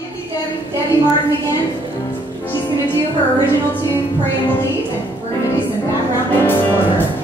Debbie Martin again. She's going to do her original tune, Pray and Believe, and we're going to do some background vocals for her.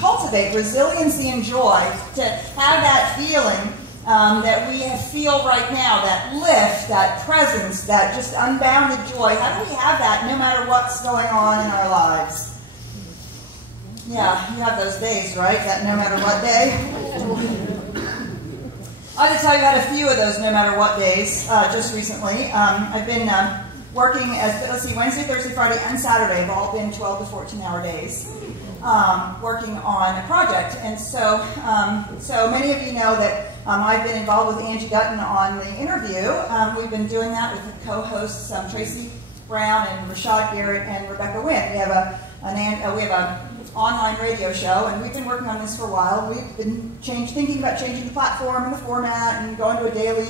Cultivate resiliency and joy, to have that feeling that we feel right now, that lift, that presence, that just unbounded joy. How do we have that no matter what's going on in our lives? Yeah, you have those days, right? That no matter what day. I have to tell you, I had a few of those no matter what days just recently. I've been working Wednesday, Thursday, Friday, and Saturday have all been 12 to 14-hour days. Working on a project, and so many of you know that I've been involved with Angie Dutton on the interview. We've been doing that with the co-hosts Tracy Brown and Rashad Garrett and Rebecca Wynn. We have an online radio show, and we've been working on this for a while. We've been thinking about changing the platform and the format and going to a daily,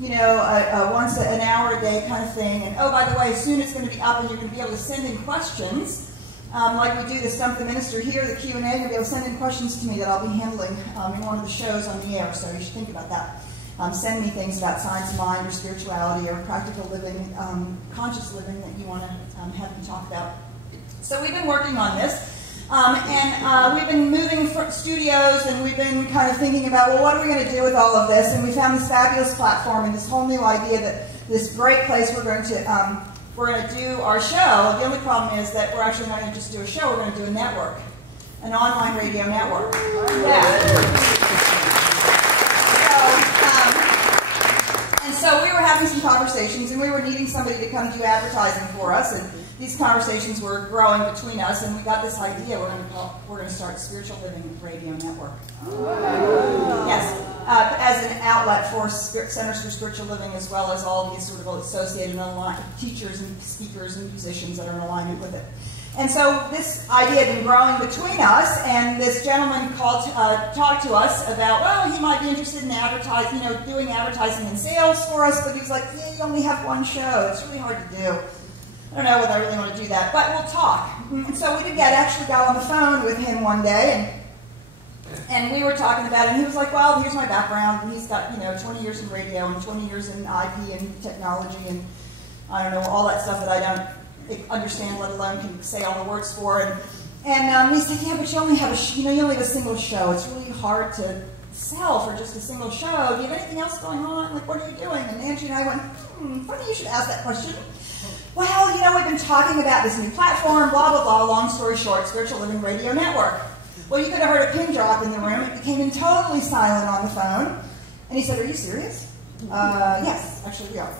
once an hour a day kind of thing. And oh, by the way, soon it's going to be up and you're going to be able to send in questions. Like we do the Stump the Minister here, the Q&A, you're going to be able to send in questions to me that I'll be handling in one of the shows on the air, so you should think about that. Send me things about science of mind or spirituality or practical living, conscious living that you want to have me talk about. So we've been working on this. We've been moving studios, and we've been kind of thinking about, well, what are we going to do with all of this? And we found this fabulous platform and this whole new idea that this great place we're going to do our show. The only problem is that we're actually not going to just do a show, we're going to do a network, an online radio network. Yeah. So we were having some conversations, and we were needing somebody to come do advertising for us, and these conversations were growing between us, and we got this idea we're going to start Spiritual Living Radio Network. Yes, as an outlet for Centers for Spiritual Living, as well as all these sort of associated teachers and speakers and musicians that are in alignment with it. And so this idea had been growing between us, and this gentleman talked to us about, well, he might be interested in advertising, doing advertising and sales for us, but he was like, yeah, you only have one show. It's really hard to do. I don't know whether I really want to do that, but we'll talk. And so we actually got on the phone with him one day, and we were talking about it, and he was like, well, here's my background, and he's got, 20 years in radio and 20 years in IP and technology and, I don't know, all that stuff that I don't understand, let alone can say all the words for. And he said, yeah, but you only have a single show. It's really hard to sell for just a single show. Do you have anything else going on? Like, what are you doing? And Angie and I went, funny you should ask that question. Well, we've been talking about this new platform, blah, blah, blah, long story short, Spiritual Living Radio Network. Well, you could have heard a pin drop in the room. It became totally silent on the phone. And he said, are you serious? Yes, actually we are.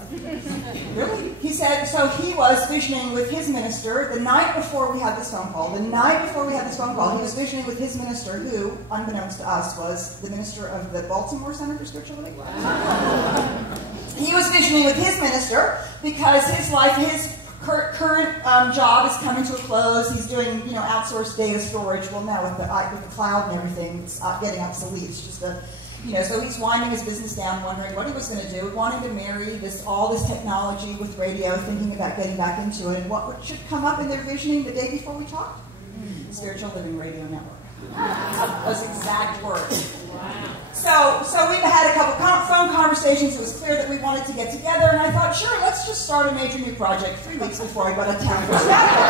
Really? He said, so he was visioning with his minister the night before we had this phone call. The night before we had this phone call, he was visioning with his minister, who, unbeknownst to us, was the minister of the Baltimore Center for Spiritual Living. He was visioning with his minister because his current job is coming to a close. He's doing, outsourced data storage. Well, now with the cloud and everything, it's getting obsolete. It's just so he's winding his business down, wondering what he was going to do, wanting to marry all this technology with radio, thinking about getting back into it, and what should come up in their visioning the day before we talked? Spiritual Living Radio Network. Those exact words. Wow. So we've had a couple phone conversations. It was clear that we wanted to get together, and I thought, sure, let's just start a major new project 3 weeks before I go to town for sabbatical.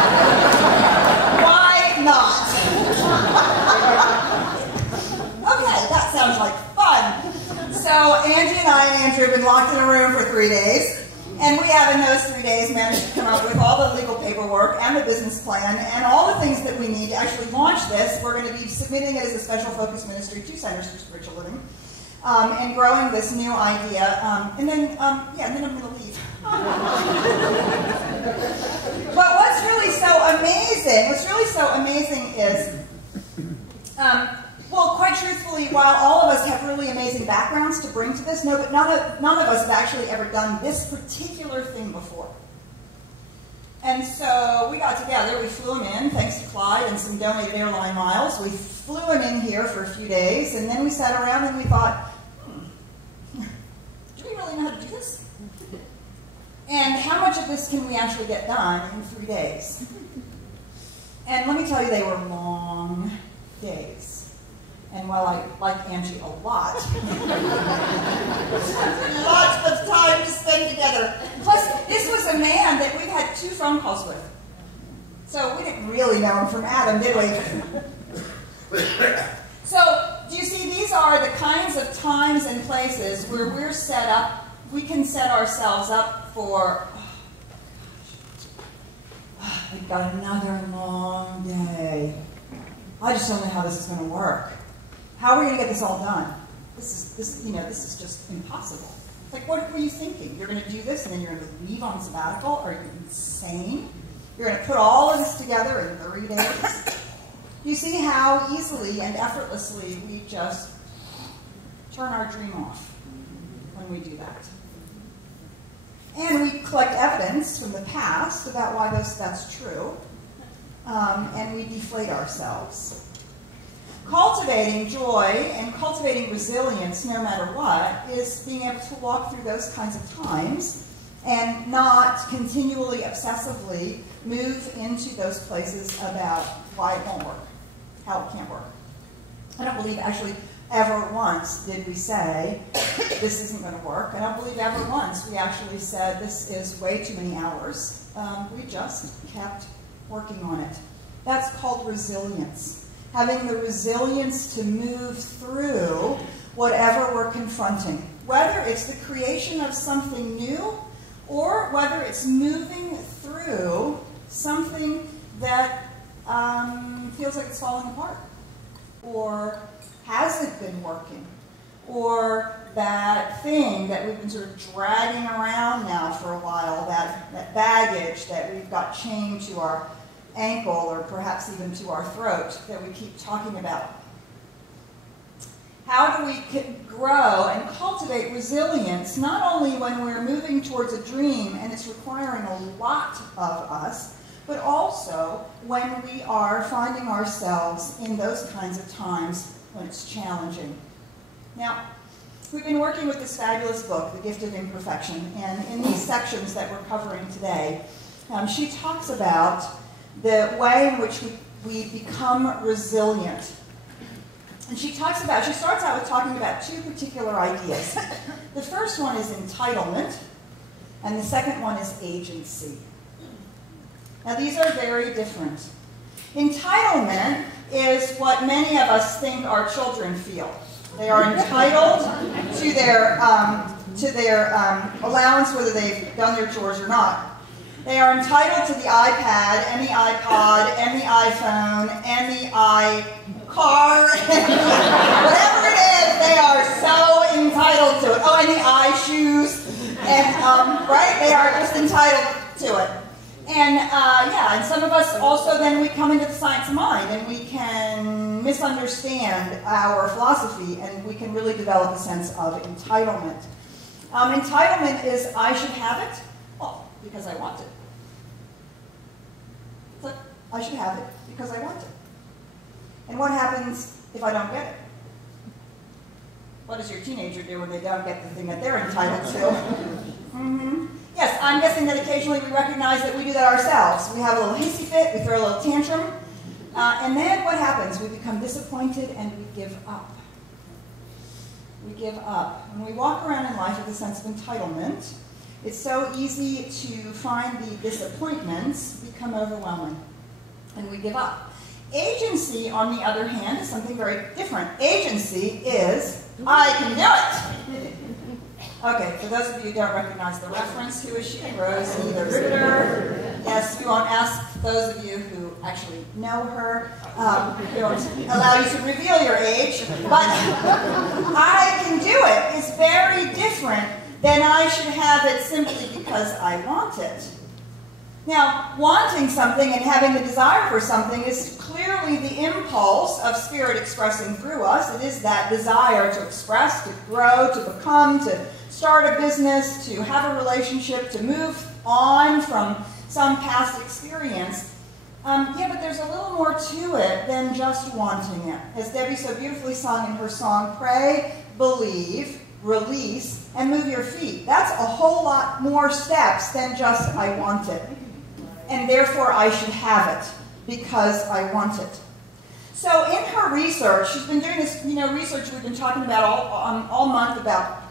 Why not? Okay, that sounds like fun. So Angie and Andrew have been locked in a room for 3 days, and we have in those 3 days managed to come up with all the legal paperwork and the business plan and all the things that we need to actually launch this. We're going to be submitting it as a special focus ministry to Centers for Spiritual Living, and growing this new idea. And then I'm going to leave. But what's really so amazing is, well, quite truthfully, while all of us have really amazing backgrounds to bring to this, none of us have actually ever done this particular thing before. And so we got together, we flew him in, thanks to Clyde and some donated airline miles. We flew him in here for a few days, and then we sat around and we thought, do we really know how to do this? And how much of this can we actually get done in 3 days? And let me tell you, they were long days. And while I like Angie a lot, lots of time to spend together. Plus, this was a man that we've had 2 phone calls with. So we didn't really know him from Adam, did we? So, do you see, these are the kinds of times and places where we're set up, we can set ourselves up for, we've got another long day. I just don't know how this is going to work. How are we going to get this all done? This is just impossible. Like, what were you thinking? You're going to do this and then you're going to leave on sabbatical? Are you insane? You're going to put all of this together in 3 days? You see how easily and effortlessly we just turn our dream off when we do that. And we collect evidence from the past about why that's true, and we deflate ourselves. Cultivating joy and cultivating resilience, no matter what, is being able to walk through those kinds of times and not continually, obsessively move into those places about why it won't work, how it can't work. I don't believe actually ever once did we say, this isn't going to work. I don't believe ever once we actually said, this is way too many hours. We just kept working on it. That's called resilience. Having the resilience to move through whatever we're confronting. Whether it's the creation of something new, or whether it's moving through something that feels like it's falling apart, or hasn't been working, or that thing that we've been sort of dragging around now for a while, that baggage that we've got chained to our ankle or perhaps even to our throat that we keep talking about. How do we grow and cultivate resilience, not only when we're moving towards a dream and it's requiring a lot of us, but also when we are finding ourselves in those kinds of times when it's challenging. Now, we've been working with this fabulous book, The Gift of Imperfection, and in these sections that we're covering today, she talks about the way in which we become resilient. And she starts out with talking about two particular ideas. The first one is entitlement, and the second one is agency. Now, these are very different. Entitlement is what many of us think our children feel. They are entitled to their allowance, whether they've done their chores or not. They are entitled to the iPad, and the iPod, and the iPhone, and the iCar, whatever it is, they are so entitled to it. Oh, and the iShoes, and right, they are just entitled to it. And yeah, and some of us also then we come into the science of mind, and we can misunderstand our philosophy, and we can really develop a sense of entitlement. Entitlement is I should have it, well, because I want it. It's like, I should have it because I want it. And what happens if I don't get it? What does your teenager do when they don't get the thing that they're entitled to? Mm-hmm. Yes, I'm guessing that occasionally we recognize that we do that ourselves. We have a little hissy fit, we throw a little tantrum, and then what happens? We become disappointed and we give up. We give up. When we walk around in life with a sense of entitlement, it's so easy to find the disappointments become overwhelming, and we give up. Agency, on the other hand, is something very different. Agency is, I can do it. Okay, for those of you who don't recognize the reference, who is she? Rosie the Riveter. Yes, we won't ask those of you who actually know her. We won't allow you to reveal your age. But I can do it is very different than I should have it simply because I want it. Now, wanting something and having the desire for something is clearly the impulse of Spirit expressing through us. It is that desire to express, to grow, to become, to start a business, to have a relationship, to move on from some past experience. Yeah, but there's a little more to it than just wanting it. As Debbie so beautifully sung in her song, pray, believe, release, and move your feet. That's a whole lot more steps than just I want it. And therefore I should have it because I want it. So in her research, she's been doing this, research we've been talking about all month about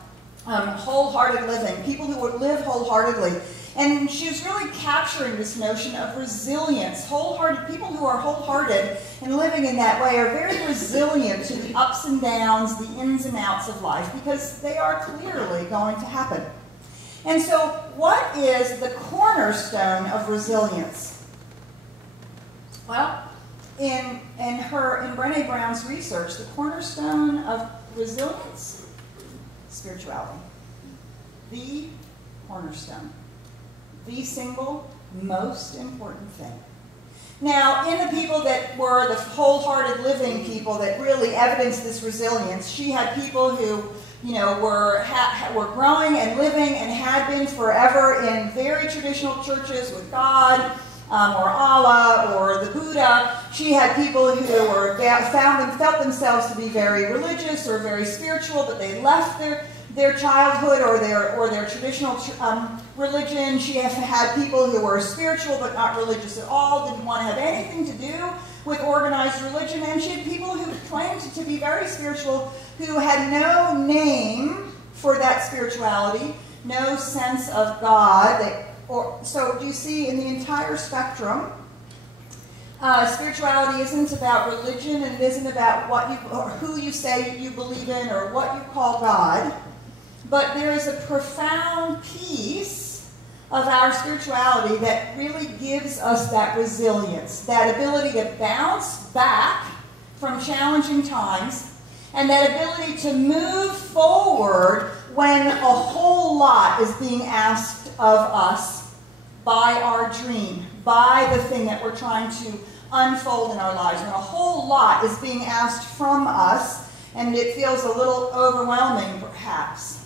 wholehearted living, people who would live wholeheartedly. And she was really capturing this notion of resilience. Wholehearted people who are wholehearted and living in that way are very resilient to the ups and downs, the ins and outs of life, because they are clearly going to happen. And so, what is the cornerstone of resilience? Well, in Brene Brown's research, the cornerstone of resilience, spirituality. The cornerstone. The single most important thing. Now, in the people that were the wholehearted living people that really evidenced this resilience, she had people who, were growing and living and had been forever in very traditional churches with God or Allah or the Buddha. She had people who felt themselves to be very religious or very spiritual, but they left their childhood or their traditional religion. She had people who were spiritual but not religious at all, didn't want to have anything to do with organized religion. And she had people who claimed to be very spiritual who had no name for that spirituality, no sense of God. So do you see in the entire spectrum, spirituality isn't about religion, and it isn't about who you say you believe in or what you call God. But there is a profound piece of our spirituality that really gives us that resilience, that ability to bounce back from challenging times, and that ability to move forward when a whole lot is being asked of us by our dream, by the thing that we're trying to unfold in our lives. When a whole lot is being asked from us, and it feels a little overwhelming, perhaps.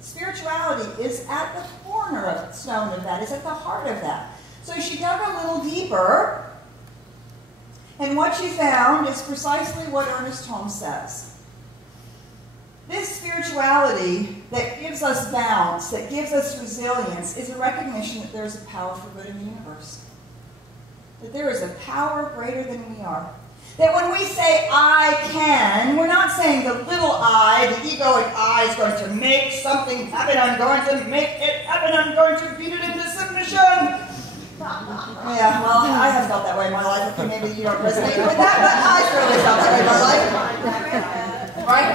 Spirituality is at the cornerstone of that, is at the heart of that. So she dug a little deeper, and what she found is precisely what Ernest Holmes says. This spirituality that gives us balance, that gives us resilience, is a recognition that there is a power for good in the universe. That there is a power greater than we are. That when we say, I can, we're not saying the little I, the egoic I, is going to make something happen. I'm going to make it happen. I'm going to beat it into submission. Yeah, well, I have felt that way in my life. Okay, maybe you don't resonate with that, but I surely felt that way in my life. Right?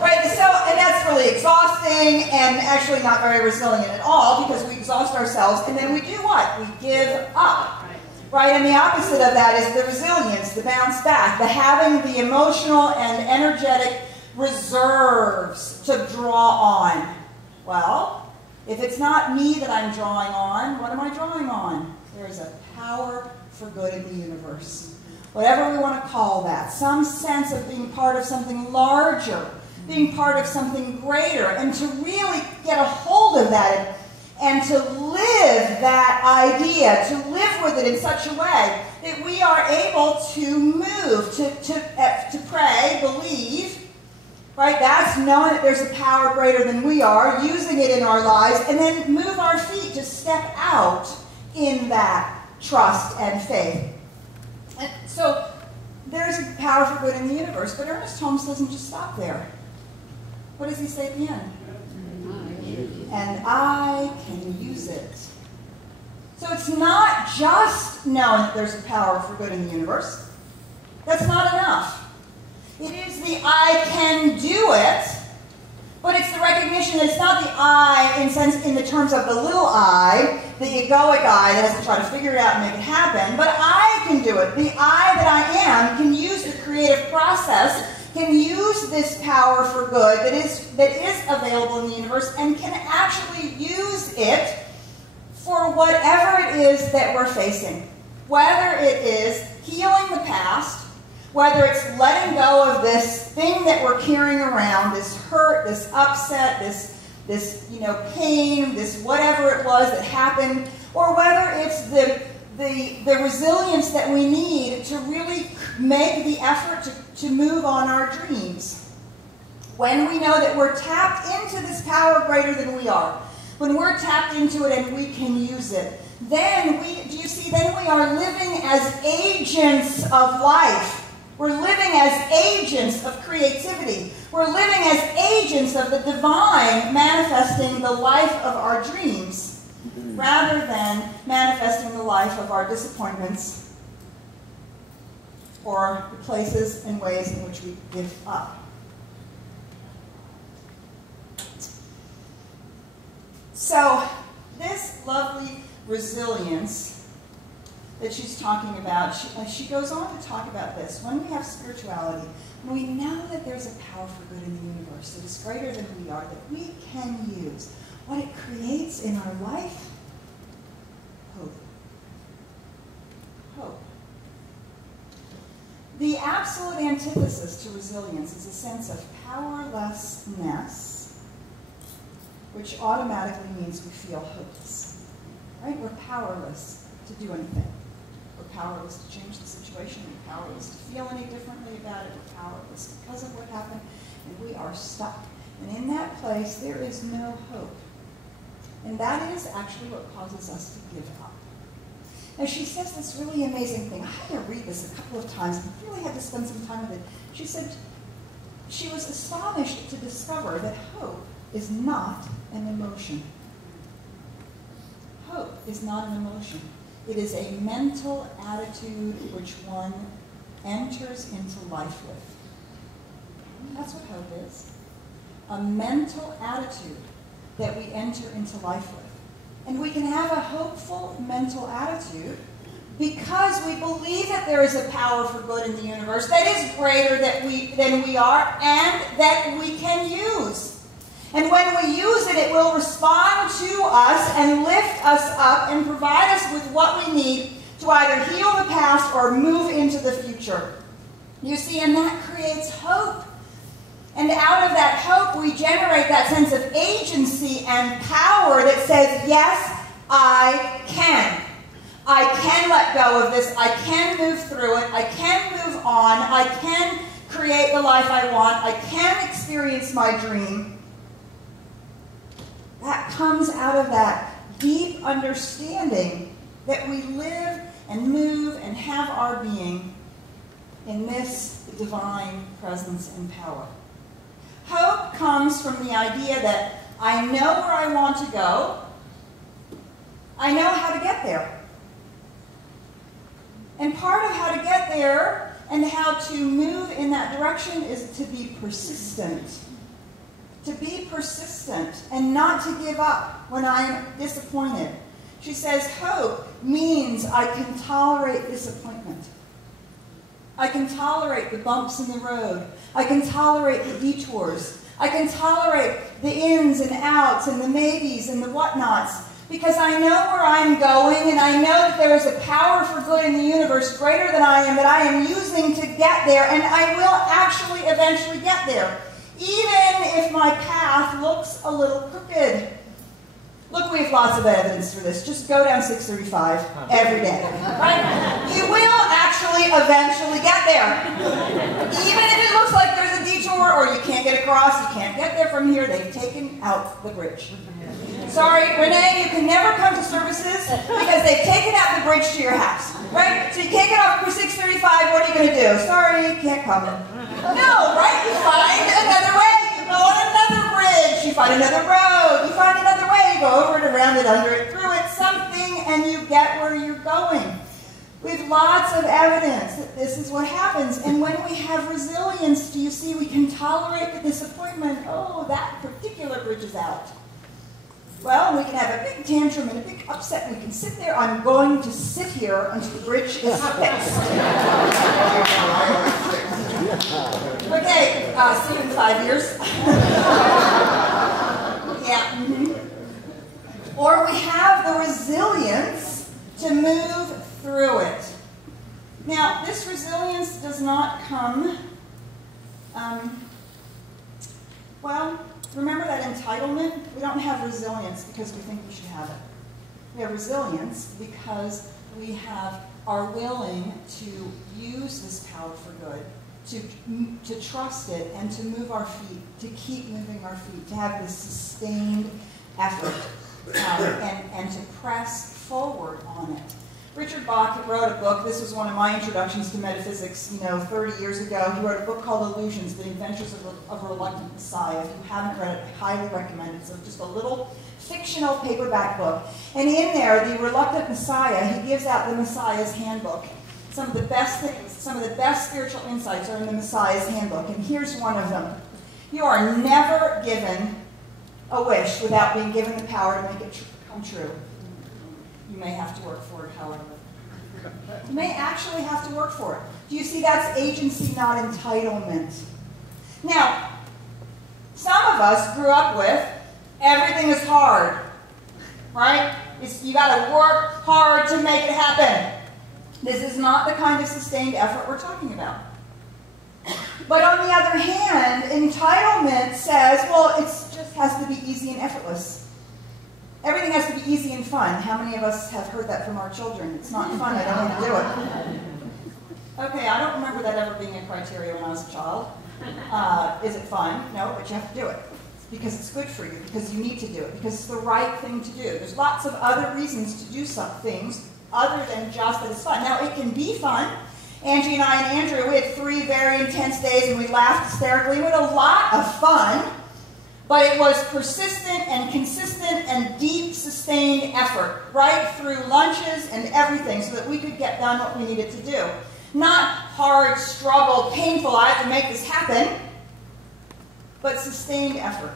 Right, and that's really exhausting and actually not very resilient at all, because we exhaust ourselves and then we do what? We give up. Right, and the opposite of that is the resilience, the bounce back, the having the emotional and energetic reserves to draw on. Well, if it's not me that I'm drawing on, what am I drawing on? There is a power for good in the universe. Whatever we want to call that, some sense of being part of something larger, being part of something greater, and to really get a hold of that and to live that idea, to live with it in such a way that we are able to move, to pray, believe, right? That's knowing that there's a power greater than we are, using it in our lives, and then move our feet to step out in that trust and faith. And so there's a power for good in the universe, but Ernest Holmes doesn't just stop there. What does he say at the end? And I can use it. So it's not just knowing that there's a power for good in the universe. That's not enough. It is the I can do it, but it's the recognition that it's not the I in the terms of the little I, the egoic I that has to try to figure it out and make it happen, but I can do it. The I that I am can use the creative process, can use this power for good that is available in the universe, and can actually use it for whatever it is that we're facing. Whether it is healing the past, whether it's letting go of this thing that we're carrying around, this hurt, this upset, this pain, this whatever it was that happened, or whether it's the resilience that we need to really make the effort to move on our dreams. When we know that we're tapped into this power greater than we are, when we're tapped into it and we can use it, then we are living as agents of life. We're living as agents of creativity. We're living as agents of the divine manifesting the life of our dreams, rather than manifesting the life of our disappointments or the places and ways in which we give up. So this lovely resilience that she's talking about, she goes on to talk about this. When we have spirituality, when we know that there's a power for good in the universe that is greater than we are, that we can use, what it creates in our life, hope. Hope. The absolute antithesis to resilience is a sense of powerlessness, which automatically means we feel hopeless. Right? We're powerless to do anything. We're powerless to change the situation. We're powerless to feel any differently about it. We're powerless because of what happened, and we are stuck. And in that place, there is no hope. And that is actually what causes us to give up. Now, she says this really amazing thing. I had to read this a couple of times. I really had to spend some time with it. She said she was astonished to discover that hope is not an emotion. Hope is not an emotion. It is a mental attitude which one enters into life with. That's what hope is. A mental attitude that we enter into life with. And we can have a hopeful mental attitude because we believe that there is a power for good in the universe that is greater than we are and that we can use. And when we use it, it will respond to us and lift us up and provide us with what we need to either heal the past or move into the future. You see, and that creates hope. And out of that hope, we generate that sense of agency and power that says, yes, I can. I can let go of this. I can move through it. I can move on. I can create the life I want. I can experience my dream. That comes out of that deep understanding that we live and move and have our being in this divine presence and power. Hope comes from the idea that I know where I want to go. I know how to get there. And part of how to get there and how to move in that direction is to be persistent. To be persistent and not to give up when I'm disappointed. She says hope means I can tolerate disappointment. I can tolerate the bumps in the road. I can tolerate the detours. I can tolerate the ins and outs and the maybes and the whatnots because I know where I'm going and I know that there is a power for good in the universe greater than I am that I am using to get there, and I will actually eventually get there, even if my path looks a little crooked. Look, we have lots of evidence for this. Just go down 635 every day. Right? You will actually eventually get there. Even if it looks like there's a detour or you can't get across, you can't get there from here, they've taken out the bridge. Sorry, Renee, you can never come to services because they've taken out the bridge to your house. Right? So you can't get off 635, what are you going to do? Sorry, you can't come. No, right? You find another way. You go on another bridge. You find another road. You find another way. You go over it, around it, under it, through it, something, and you get where you're going. We have lots of evidence that this is what happens. And when we have resilience, do you see, we can tolerate the disappointment. Oh, that particular bridge is out. Well, we can have a big tantrum and a big upset, and we can sit there. I'm going to sit here until the bridge is fixed. Okay, see you in 5 years. Yeah. Mm-hmm. Or we have the resilience to move through it. Now, this resilience does not come, remember that entitlement? We don't have resilience because we think we should have it. We have resilience because we are willing to use this power for good, to trust it, and to move our feet, to keep moving our feet, to have this sustained effort, and to press forward on it. Richard Bach wrote a book. This was one of my introductions to metaphysics, 30 years ago. He wrote a book called Illusions, The Adventures of a Reluctant Messiah. If you haven't read it, I highly recommend it. So just a little fictional paperback book. And in there, the Reluctant Messiah, he gives out the Messiah's handbook. Some of the best things, some of the best spiritual insights are in the Messiah's handbook. And here's one of them. You are never given a wish without being given the power to make it come true. You may have to work for it, however. You may actually have to work for it. Do you see, that's agency, not entitlement? Now, some of us grew up with, everything is hard, right? You got to work hard to make it happen. This is not the kind of sustained effort we're talking about. But on the other hand, entitlement says, well, it just has to be easy and effortless. Everything has to be easy and fun. How many of us have heard that from our children? It's not fun, I don't want to do it. Okay, I don't remember that ever being a criteria when I was a child. Is it fun? No, but you have to do it. Because it's good for you, because you need to do it, because it's the right thing to do. There's lots of other reasons to do some things other than just that it's fun. Now, it can be fun. Angie and I and Andrew, we had 3 very intense days and we laughed hysterically. We had a lot of fun, but it was persistent and consistent and deep, sustained effort right through lunches and everything so that we could get done what we needed to do. Not hard, struggle, painful, I have to make this happen, but sustained effort.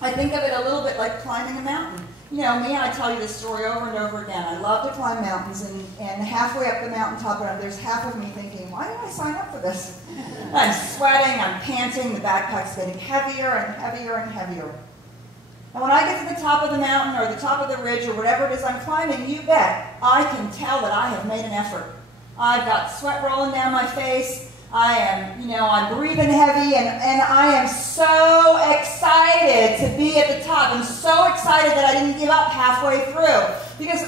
I think of it a little bit like climbing a mountain. You know me, I tell you this story over and over again. I love to climb mountains, and halfway up the mountaintop, there's half of me thinking, why did I sign up for this? I'm sweating, I'm panting, the backpack's getting heavier and heavier and heavier. And when I get to the top of the mountain or the top of the ridge or whatever it is I'm climbing, you bet I can tell that I have made an effort. I've got sweat rolling down my face. I'm breathing heavy, and I am so excited to be at the top. I'm so excited that I didn't give up halfway through. Because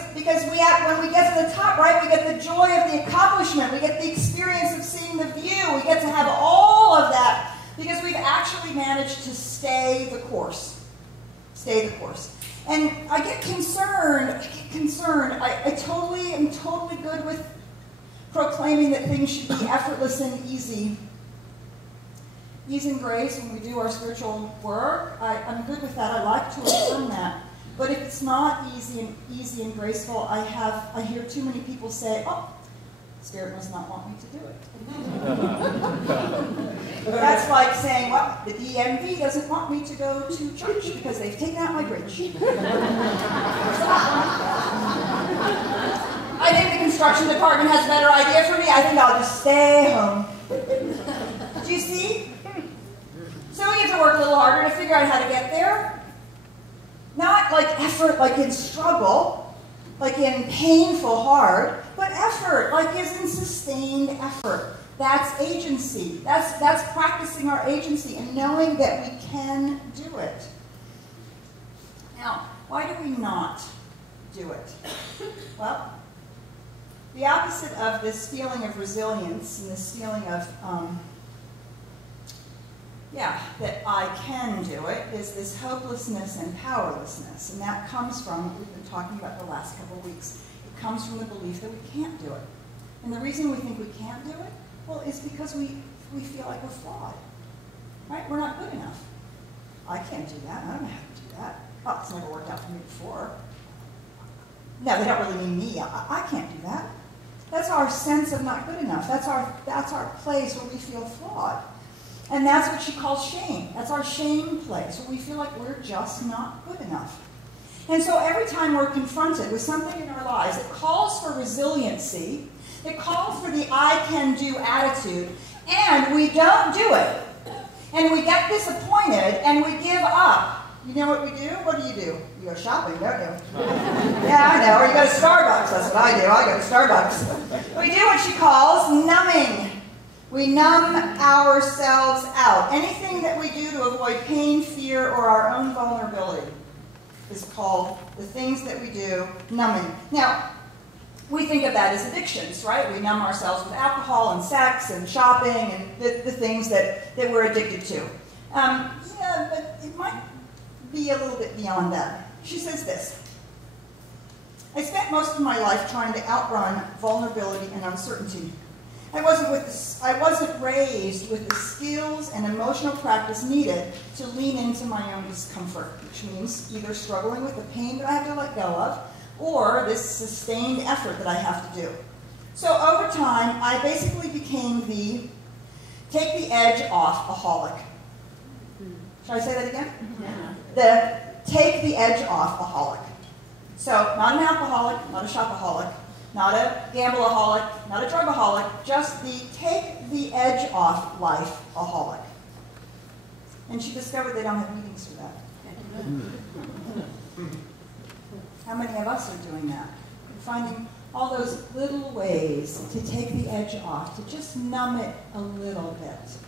when we get to the top, right, we get the joy of the accomplishment. We get the experience of seeing the view. We get to have all of that because we've actually managed to stay the course. Stay the course. And I get concerned. I am totally good with proclaiming that things should be effortless and easy. Ease and grace when we do our spiritual work. I'm good with that. I like to affirm that. But if it's not easy and graceful, I hear too many people say, "Oh, Spirit must not want me to do it." That's like saying, "Well, the DMV doesn't want me to go to church because they've taken out my bridge." I think the construction department has a better idea for me. I think I'll just stay home. Do you see? So we have to work a little harder to figure out how to get there. Not like effort, like in struggle, like in painful hard, but effort, like is in sustained effort. That's agency. That's practicing our agency and knowing that we can do it. Now, why do we not do it? Well, the opposite of this feeling of resilience and this feeling of, that I can do it is this hopelessness and powerlessness. And that comes from what we've been talking about the last couple of weeks. It comes from the belief that we can't do it. And the reason we think we can't do it, well, is because we feel like we're flawed. Right? We're not good enough. I can't do that. I don't know how to do that. Oh, it's never worked out for me before. No, they don't really mean me. I can't do that. That's our sense of not good enough. That's our place where we feel flawed. And that's what she calls shame. That's our shame place, where we feel like we're just not good enough. And so every time we're confronted with something in our lives that calls for resiliency, it calls for the I can do attitude, and we don't do it, and we get disappointed, and we give up. You know what we do? What do? You go shopping, don't you? Yeah, I know. Or you go to Starbucks. That's what I do. I go to Starbucks. We do what she calls numbing. We numb ourselves out. Anything that we do to avoid pain, fear, or our own vulnerability is called the things that we do numbing. Now, we think of that as addictions, right? We numb ourselves with alcohol and sex and shopping and the things that we're addicted to. But it might be a little bit beyond that. She says this: I spent most of my life trying to outrun vulnerability and uncertainty. I wasn't raised with the skills and emotional practice needed to lean into my own discomfort, which means either struggling with the pain that I have to let go of, or this sustained effort that I have to do. So over time, I basically became the take the edge off aholic. Should I say that again? Yeah. The take the edge off aholic. So not an alcoholic, not a shopaholic, not a gambleaholic, not a drugaholic, just the take the edge off life aholic. And she discovered they don't have meetings for that. How many of us are doing that? We're finding all those little ways to take the edge off, to just numb it a little bit.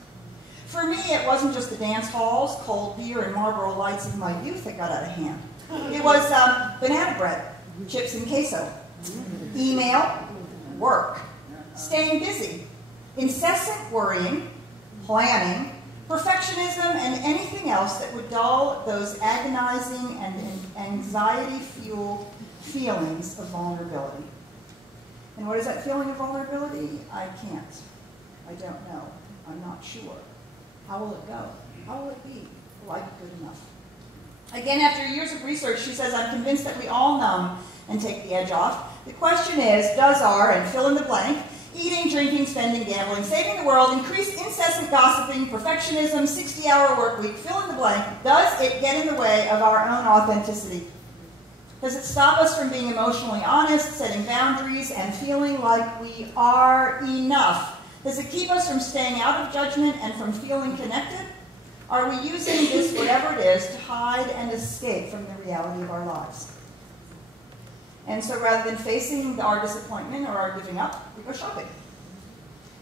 For me, it wasn't just the dance halls, cold beer, and Marlboro Lights of my youth that got out of hand. It was banana bread, chips and queso, email, work, staying busy, incessant worrying, planning, perfectionism, and anything else that would dull those agonizing and anxiety-fueled feelings of vulnerability. And what is that feeling of vulnerability? I can't. I don't know. I'm not sure. How will it go? How will it be? Will I be good enough? Again, after years of research, she says, I'm convinced that we all numb and take the edge off. The question is, does our, and fill in the blank, eating, drinking, spending, gambling, saving the world, increased incessant gossiping, perfectionism, 60-hour work week, fill in the blank, does it get in the way of our own authenticity? Does it stop us from being emotionally honest, setting boundaries, and feeling like we are enough? Does it keep us from staying out of judgment and from feeling connected? Are we using this, whatever it is, to hide and escape from the reality of our lives? And so rather than facing our disappointment or our giving up, we go shopping.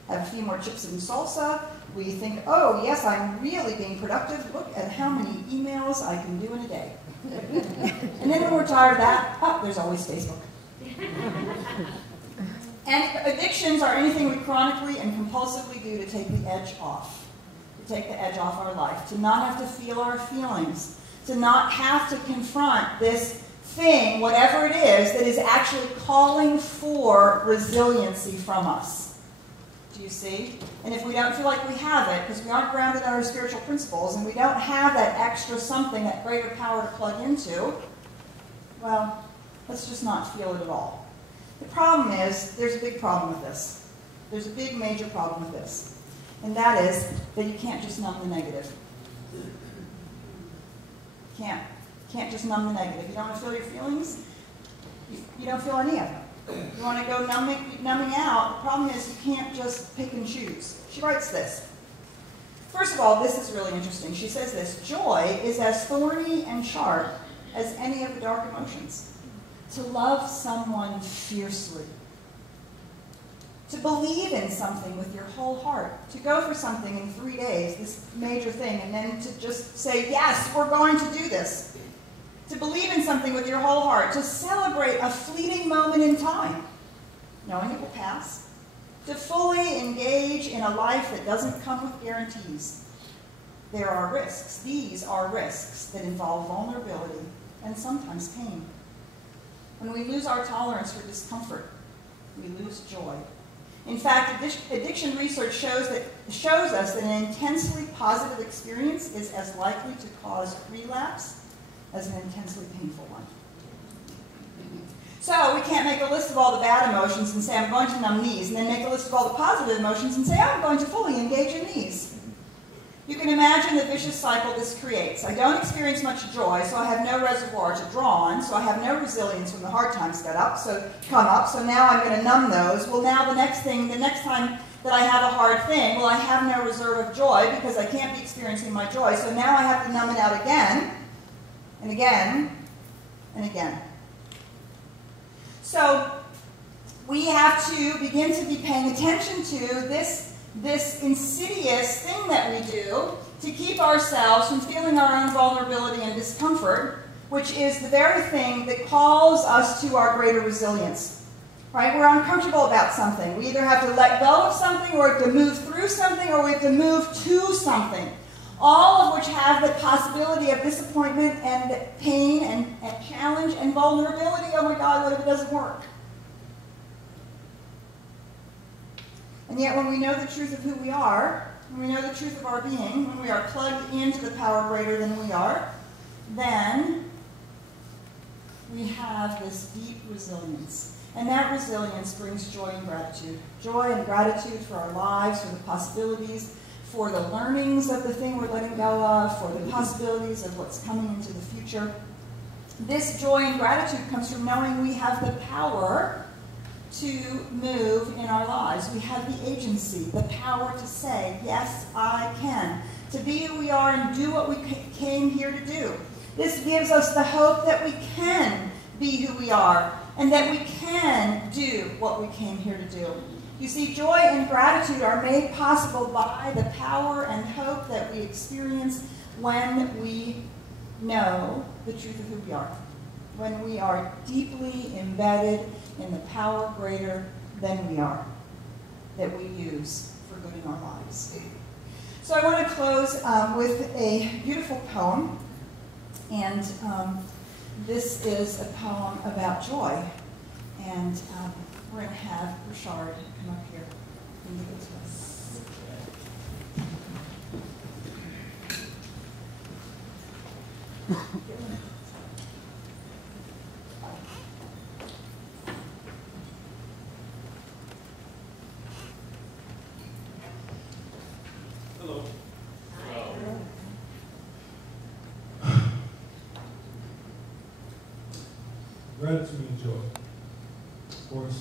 Have a few more chips and salsa. We think, oh, yes, I'm really being productive. Look at how many emails I can do in a day. And then when we're tired of that, oh, there's always Facebook. And addictions are anything we chronically and compulsively do to take the edge off. To take the edge off our life. To not have to feel our feelings. To not have to confront this thing, whatever it is, that is actually calling for resiliency from us. Do you see? And if we don't feel like we have it, because we aren't grounded in our spiritual principles, and we don't have that extra something, that greater power to plug into, well, let's just not feel it at all. The problem is, there's a big problem with this. There's a big, major problem with this. And that is that you can't just numb the negative. Can't. Can't just numb the negative. You don't want to feel your feelings? You don't feel any of them. You want to go numbing out. The problem is you can't just pick and choose. She writes this. First of all, this is really interesting. She says this, joy is as thorny and sharp as any of the dark emotions. To love someone fiercely. To believe in something with your whole heart. To go for something in 3 days, this major thing, and then to just say, yes, we're going to do this. To believe in something with your whole heart. To celebrate a fleeting moment in time, knowing it will pass. To fully engage in a life that doesn't come with guarantees. There are risks. These are risks that involve vulnerability and sometimes pain. When we lose our tolerance for discomfort, we lose joy. In fact, addiction research shows us that an intensely positive experience is as likely to cause relapse as an intensely painful one. So we can't make a list of all the bad emotions and say, I'm going to numb these, and then make a list of all the positive emotions and say, I'm going to fully engage in these. You can imagine the vicious cycle this creates. I don't experience much joy, so I have no reservoir to draw on, so I have no resilience when the hard times come up, so now I'm going to numb those. Well, now the next time that I have a hard thing, well, I have no reserve of joy because I can't be experiencing my joy, so now I have to numb it out again, and again, and again. So we have to begin to be paying attention to this insidious thing that we do to keep ourselves from feeling our own vulnerability and discomfort, which is the very thing that calls us to our greater resilience. Right? We're uncomfortable about something. We either have to let go of something, or we have to move through something, or we have to move to something. All of which have the possibility of disappointment and pain and challenge and vulnerability. Oh my God, what if it doesn't work? And yet when we know the truth of who we are, when we know the truth of our being, when we are plugged into the power greater than we are, then we have this deep resilience. And that resilience brings joy and gratitude. Joy and gratitude for our lives, for the possibilities, for the learnings of the thing we're letting go of, for the possibilities of what's coming into the future. This joy and gratitude comes from knowing we have the power to move in our lives. We have the agency, the power to say, yes, I can. To be who we are and do what we came here to do. This gives us the hope that we can be who we are and that we can do what we came here to do. You see, joy and gratitude are made possible by the power and hope that we experience when we know the truth of who we are, when we are deeply embedded in the power greater than we are, that we use for good in our lives. So I want to close with a beautiful poem, and this is a poem about joy, and we're going to have Richard come up here and give it to us. Hello. Gratitude and joy. Of course,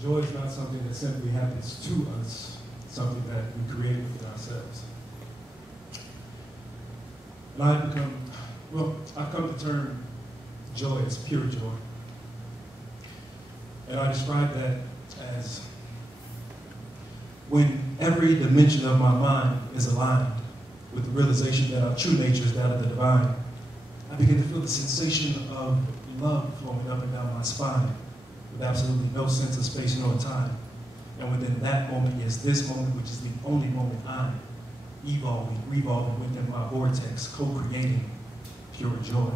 joy is not something that simply happens to us, it's something that we create within ourselves. And I've come to term joy as pure joy. And I describe that as when every dimension of my mind is aligned with the realization that our true nature is that of the divine, I begin to feel the sensation of love flowing up and down my spine with absolutely no sense of space nor time. And within that moment is this moment, which is the only moment I'm evolving, revolving within my vortex, co-creating pure joy.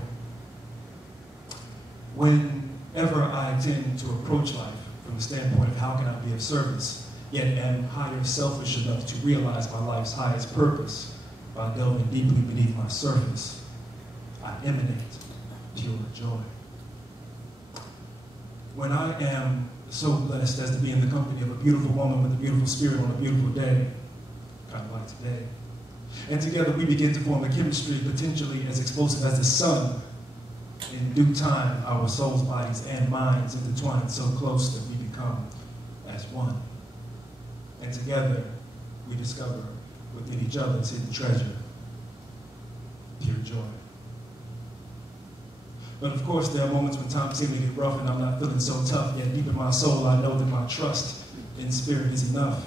Whenever I tend to approach life from the standpoint of how can I be of service, yet am higher selfish enough to realize my life's highest purpose by delving deeply beneath my surface, I emanate pure joy. When I am so blessed as to be in the company of a beautiful woman with a beautiful spirit on a beautiful day, kind of like today, and together we begin to form a chemistry potentially as explosive as the sun, in due time our souls, bodies, and minds intertwine so close that we become as one. And together we discover within each other's hidden treasure, pure joy. But of course, there are moments when times seem to get rough and I'm not feeling so tough, yet deep in my soul I know that my trust in spirit is enough.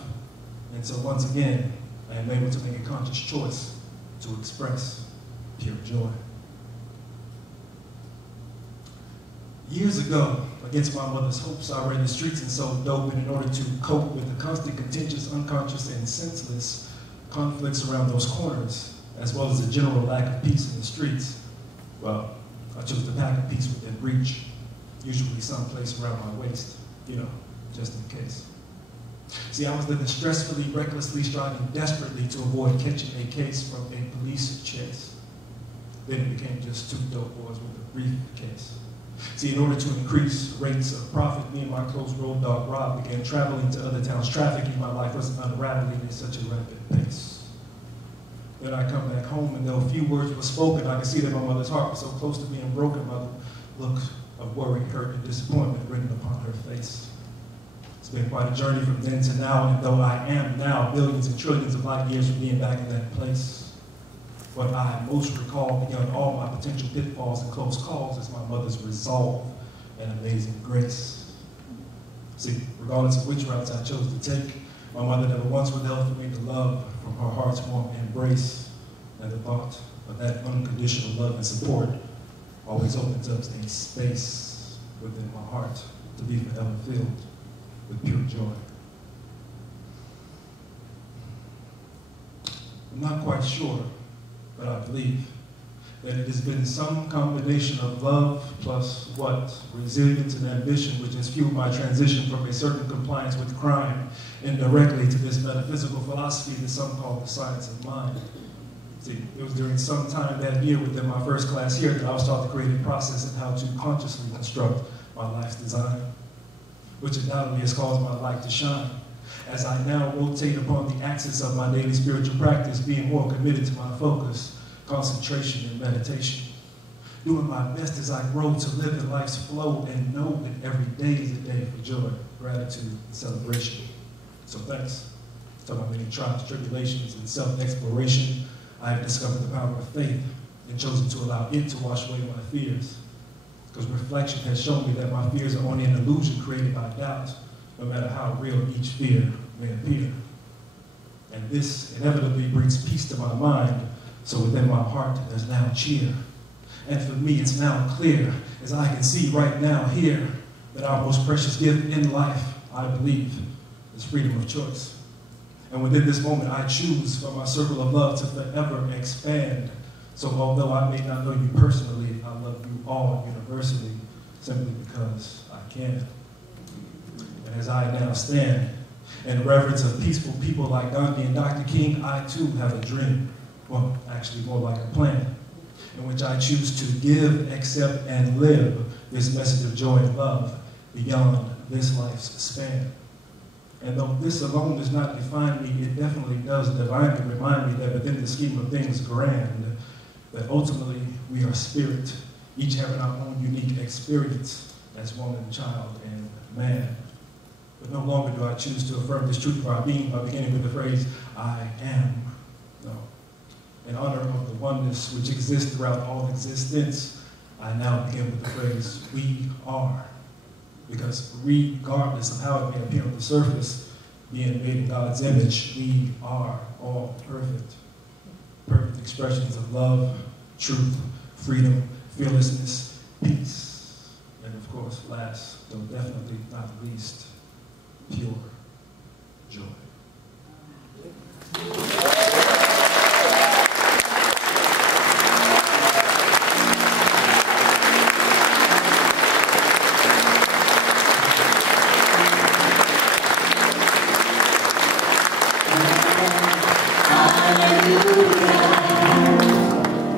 And so once again, I am able to make a conscious choice to express pure joy. Years ago, against my mother's hopes, I ran the streets and sold dope, and in order to cope with the constant, contentious, unconscious, and senseless conflicts around those corners, as well as the general lack of peace in the streets, well, I chose to pack a piece within reach, usually someplace around my waist, just in case. See, I was living stressfully, recklessly, striving desperately to avoid catching a case from a police chase. Then it became just two dope boys with a briefcase. See, in order to increase rates of profit, me and my close road dog Rob began traveling to other towns, trafficking. My life was unraveling at such a rapid pace. Then I come back home, and though a few words were spoken, I could see that my mother's heart was so close to being broken by the look of worry, hurt, and disappointment written upon her face. It's been quite a journey from then to now, and though I am now billions and trillions of light years from being back in that place, what I most recall beyond all my potential pitfalls and close calls is my mother's resolve and amazing grace. See, regardless of which routes I chose to take, my mother never once withheld from me the love from her heart's warm embrace, and the thought of that unconditional love and support always opens up a space within my heart to be forever filled with pure joy. I'm not quite sure, but I believe that it has been some combination of love plus resilience and ambition, which has fueled my transition from a certain compliance with crime indirectly to this metaphysical philosophy that some call the science of mind. See, it was during some time that year within my first class here that I was taught the creative process and how to consciously construct my life's design, which undoubtedly has caused my light to shine. As I now rotate upon the axis of my daily spiritual practice, being more committed to my focus, concentration, and meditation, doing my best as I grow to live in life's flow and know that every day is a day for joy, gratitude, and celebration. So thanks to my many trials, tribulations, and self-exploration, I have discovered the power of faith and chosen to allow it to wash away my fears. Because reflection has shown me that my fears are only an illusion created by doubt, no matter how real each fear may appear. And this inevitably brings peace to my mind, so within my heart there's now cheer. And for me it's now clear, as I can see right now here, that our most precious gift in life, I believe, is freedom of choice. And within this moment I choose for my circle of love to forever expand. So although I may not know you personally, I love you all universally, simply because I can. And as I now stand, in reverence of peaceful people like Gandhi and Dr. King, I too have a dream, well, actually more like a plan, in which I choose to give, accept, and live this message of joy and love beyond this life's span. And though this alone does not define me, it definitely does divinely remind me that within the scheme of things grand, that ultimately we are spirit, each having our own unique experience as woman, child, and man. But no longer do I choose to affirm this truth of our being by beginning with the phrase, I am. No. In honor of the oneness which exists throughout all existence, I now begin with the phrase, we are. Because regardless of how it may appear on the surface, being made in God's image, we are all perfect. Perfect expressions of love, truth, freedom, fearlessness, peace, and of course, last, though definitely not least, pure joy.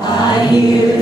I hear